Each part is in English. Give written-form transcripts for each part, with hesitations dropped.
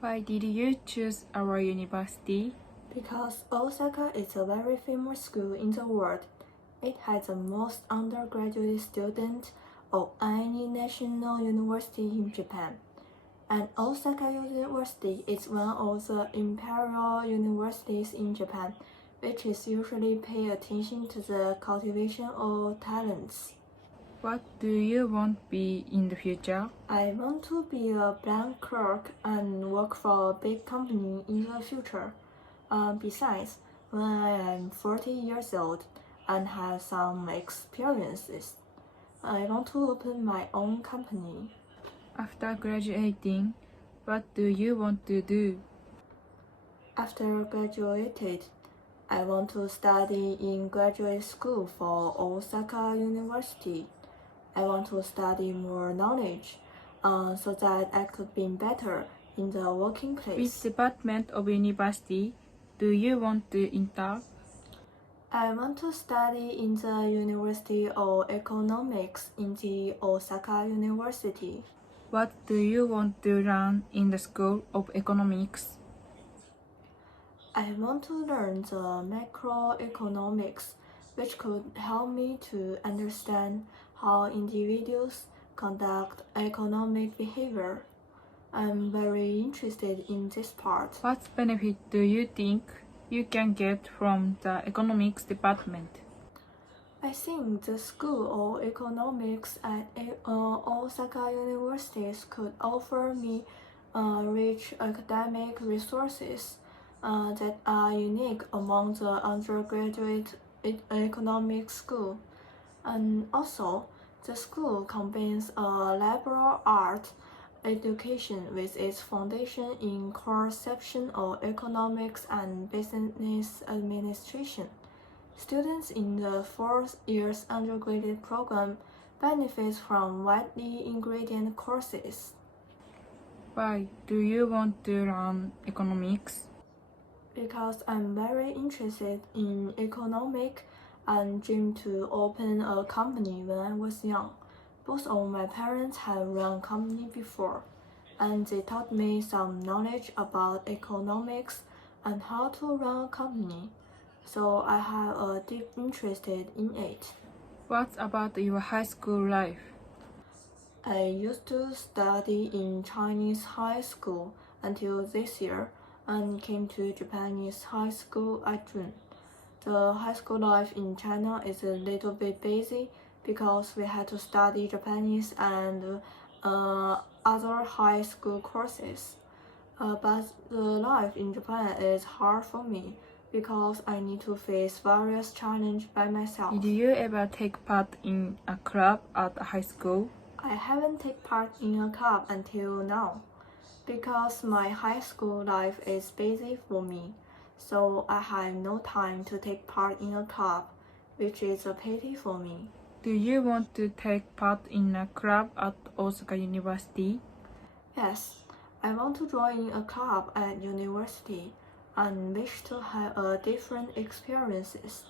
Why did you choose our university? Because Osaka is a very famous school in the world. It has the most undergraduate students of any national university in Japan. And Osaka University is one of the imperial universities in Japan, which is usually pay attention to the cultivation of talents. What do you want to be in the future? I want to be a bank clerk and work for a big company in the future. Besides, when I am 40 years old and have some experiences, I want to open my own company. After graduating, what do you want to do? After graduated, I want to study in graduate school for Osaka University. I want to study more knowledge so that I could be better in the working place. Which department of university do you want to enter? I want to study in the University of Economics in the Osaka University. What do you want to learn in the School of Economics? I want to learn the macroeconomics, which could help me to understand how individuals conduct economic behavior. I'm very interested in this part. What benefit do you think you can get from the economics department? I think the School of Economics at Osaka University could offer me rich academic resources that are unique among the undergraduate economics school. And also, the school combines a liberal art education with its foundation in core section of economics and business administration. Students in the 4th year's undergraduate program benefit from widely ingredient courses. Why do you want to learn economics? Because I'm very interested in economic and dreamed to open a company when I was young. Both of my parents have run company before, and they taught me some knowledge about economics and how to run a company. So I have a deep interest in it. What about your high school life? I used to study in Chinese high school until this year and came to Japanese high school at June. The high school life in China is a little bit busy because we had to study Japanese and other high school courses. But the life in Japan is hard for me because I need to face various challenges by myself. Did you ever take part in a club at high school? I haven't taken part in a club until now because my high school life is busy for me, so I have no time to take part in a club, which is a pity for me. Do you want to take part in a club at Osaka University? Yes, I want to join a club at university and wish to have different experiences.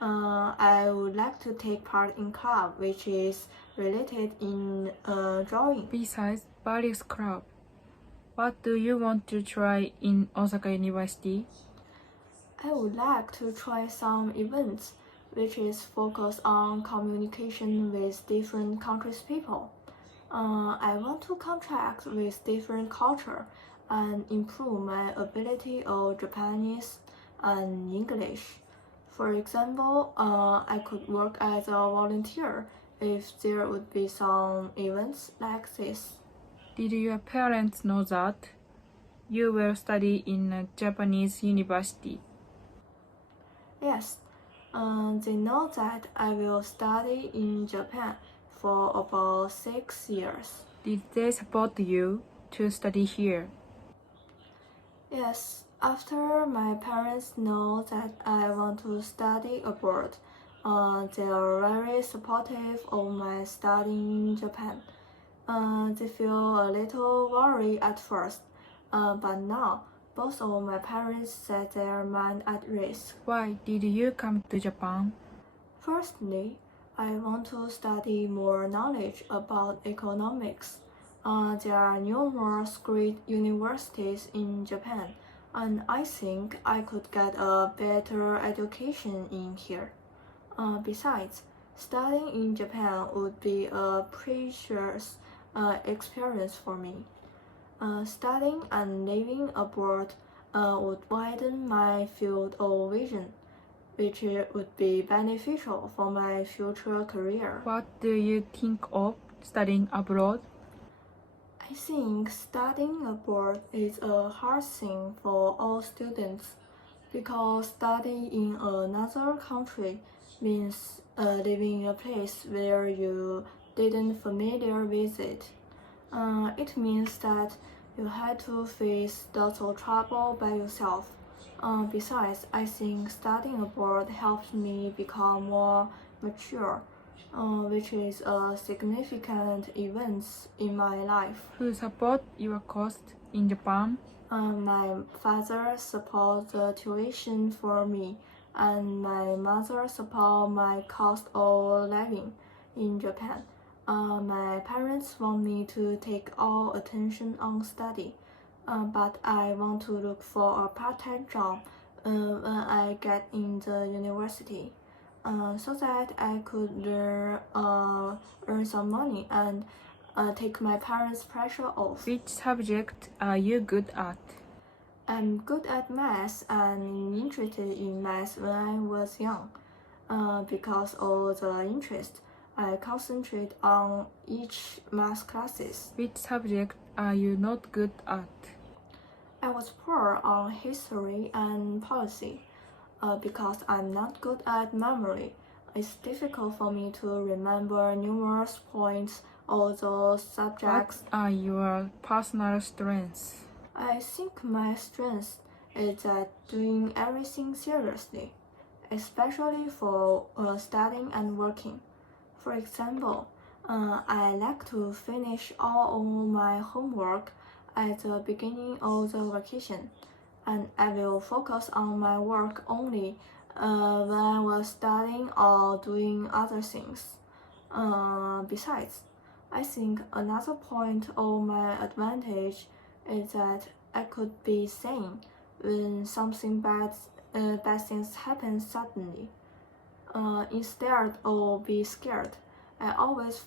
I would like to take part in club which is related in drawing. Besides various clubs, what do you want to try in Osaka University? I would like to try some events which is focused on communication with different countries' people. I want to contract with different culture and improve my ability of Japanese and English. For example, I could work as a volunteer if there would be some events like this. Did your parents know that you will study in a Japanese university? Yes, they know that I will study in Japan for about 6 years. Did they support you to study here? Yes, after my parents know that I want to study abroad, they are very supportive of my studying in Japan. They feel a little worried at first, but now both of my parents set their mind at risk. Why did you come to Japan? Firstly, I want to study more knowledge about economics. There are numerous great universities in Japan, and I think I could get a better education in here. Besides, studying in Japan would be a precious experience for me. Studying and living abroad would widen my field of vision, which would be beneficial for my future career. What do you think of studying abroad? I think studying abroad is a hard thing for all students because studying in another country means living in a place where you didn't familiar with it. It means that you had to face lots of trouble by yourself. Besides, I think studying abroad helped me become more mature, which is a significant event in my life. Who support your cost in Japan? My father supports the tuition for me, and my mother supports my cost of living in Japan. My parents want me to take all attention on study, but I want to look for a part-time job when I get in the university, so that I could earn some money and take my parents' pressure off. Which subject are you good at? I'm good at math and interested in math when I was young. Because of the interest, I concentrate on each math classes. Which subject are you not good at? I was poor on history and policy. Because I'm not good at memory, it's difficult for me to remember numerous points of those subjects. What are your personal strengths? I think my strength is at doing everything seriously, especially for studying and working. For example, I like to finish all of my homework at the beginning of the vacation, and I will focus on my work only when I was studying or doing other things. Besides, I think another point of my advantage is that I could be sane when something bad things happen suddenly. Instead of be scared, I always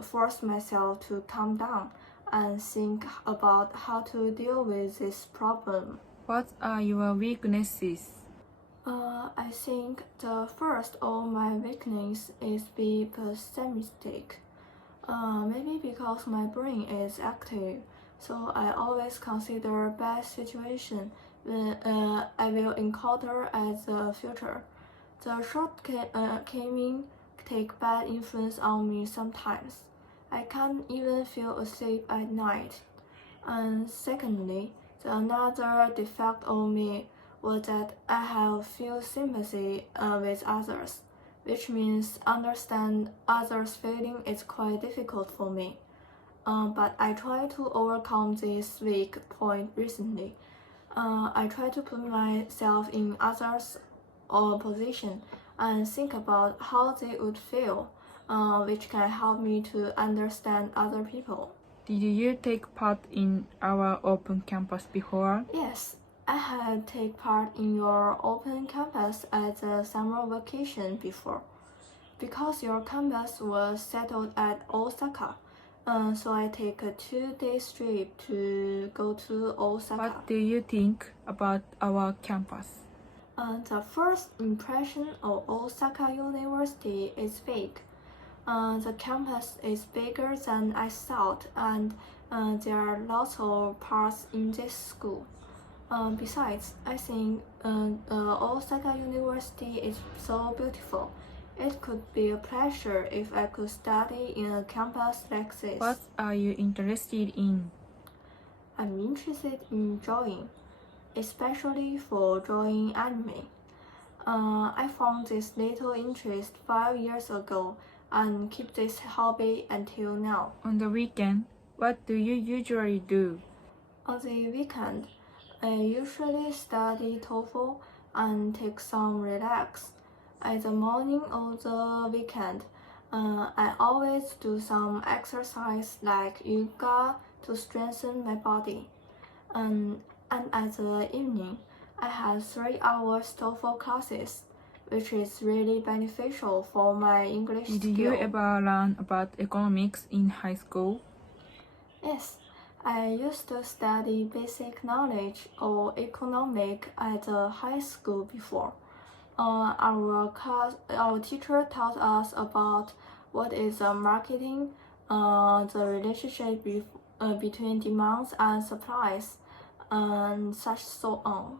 force myself to calm down and think about how to deal with this problem. What are your weaknesses? I think the first of my weakness is be pessimistic. Maybe because my brain is active, so I always consider bad situation when I will encounter as the future. The shortcoming take bad influence on me sometimes. I can't even feel asleep at night. And secondly, the another defect of me was that I have few sympathy with others, which means understand others' feeling is quite difficult for me. But I try to overcome this weak point recently. I try to put myself in others' position and think about how they would feel, which can help me to understand other people. Did you take part in our open campus before? Yes, I had taken part in your open campus at the summer vacation before. Because your campus was settled at Osaka, so I take a 2-day trip to go to Osaka. What do you think about our campus? The first impression of Osaka University is big. The campus is bigger than I thought, and there are lots of parts in this school. Besides, I think Osaka University is so beautiful. It could be a pleasure if I could study in a campus like this. What are you interested in? I'm interested in drawing, especially for drawing anime. I found this little interest 5 years ago and keep this hobby until now. On the weekend, what do you usually do? On the weekend, I usually study TOEFL and take some relax. At the morning of the weekend, I always do some exercise like yoga to strengthen my body. And at the evening, I have 3 hours TOEFL classes, which is really beneficial for my English Did skill. you ever learn about economics in high school? Yes, I used to study basic knowledge or economic at the high school before. Our teacher taught us about what is marketing, the relationship between demands and supplies, and such so on.